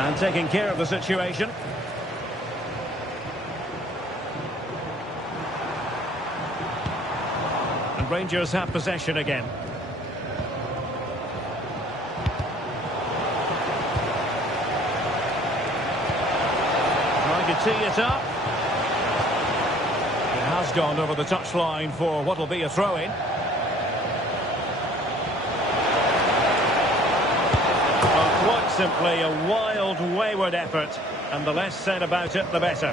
And taking care of the situation. And Rangers have possession again. To tee it up. It has gone over the touchline for what will be a throw-in. Well, quite simply a wild, wayward effort, and the less said about it, the better.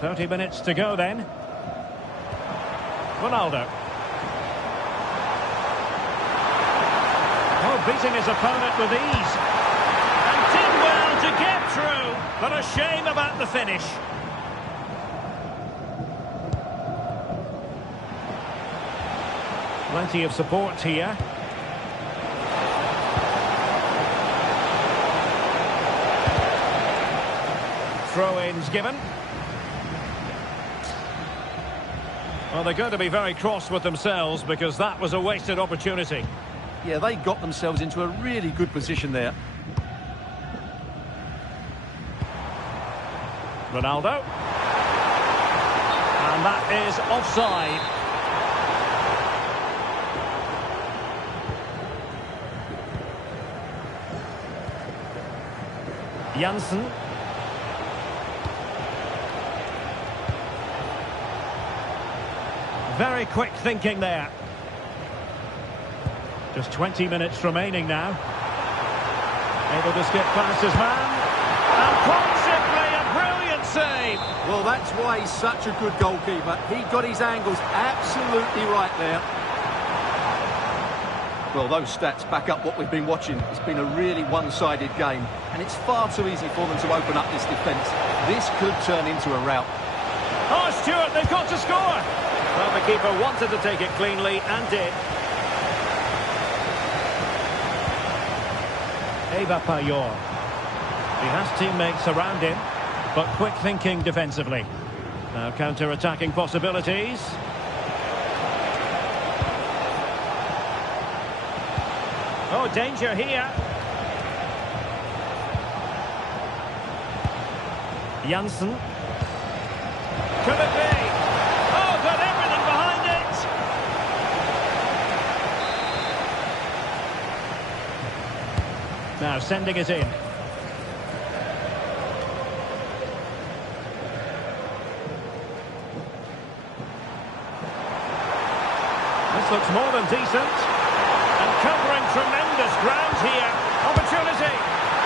30 minutes to go then. Ronaldo. Oh, beating his opponent with ease. Did well to get through, but a shame about the finish. Plenty of support here. Throw-ins given. Well, they're going to be very cross with themselves because that was a wasted opportunity. Yeah, they got themselves into a really good position there. Ronaldo. And that is offside. Janssen. Very quick thinking there. Just 20 minutes remaining now. Able to skip past his man. And possibly a brilliant save. Well, that's why he's such a good goalkeeper. He got his angles absolutely right there. Well, those stats back up what we've been watching. It's been a really one-sided game, and it's far too easy for them to open up this defence. This could turn into a rout. Oh, Stuart, they've got to score. Well, the keeper wanted to take it cleanly and did. Eva Payor. He has teammates around him, but quick thinking defensively. Now counter-attacking possibilities. Oh, danger here. Janssen. Could it be? Oh, got everything behind it. Now sending it in. This looks more than decent. And covering tremendous ground here. Opportunity.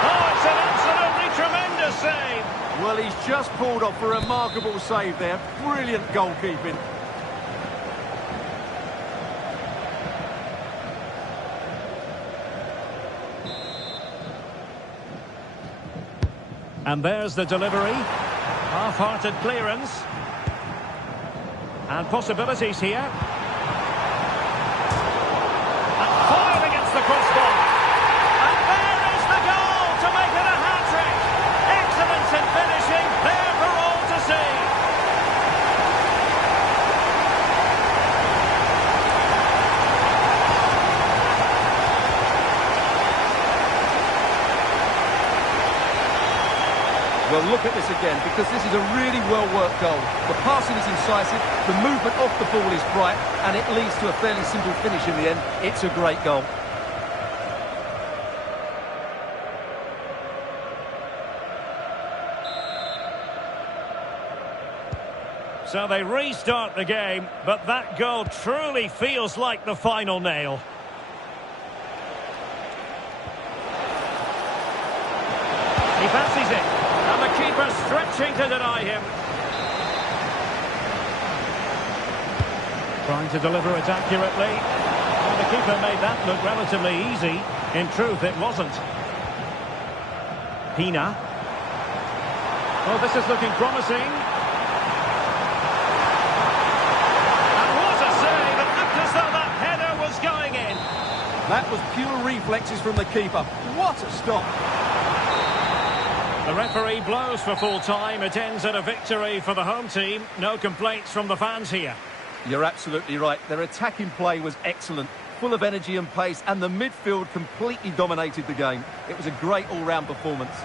Oh, it's an absolutely tremendous save. Well, he's just pulled off a remarkable save there. Brilliant goalkeeping. And there's the delivery. Half-hearted clearance. And possibilities here. The crossbar. And there is the goal to make it a hat-trick. Excellence in finishing, there for all to see. Well, look at this again, because this is a really well-worked goal. The passing is incisive, the movement off the ball is bright, and it leads to a fairly simple finish in the end. It's a great goal. So they restart the game, but that goal truly feels like the final nail. He fancies it, and the keeper stretching to deny him. Trying to deliver it accurately. Well, the keeper made that look relatively easy. In truth, it wasn't. Pina. Oh, this is looking promising. That was pure reflexes from the keeper. What a stop. The referee blows for full time. It ends at a victory for the home team. No complaints from the fans here. You're absolutely right. Their attacking play was excellent, full of energy and pace, and the midfield completely dominated the game. It was a great all-round performance.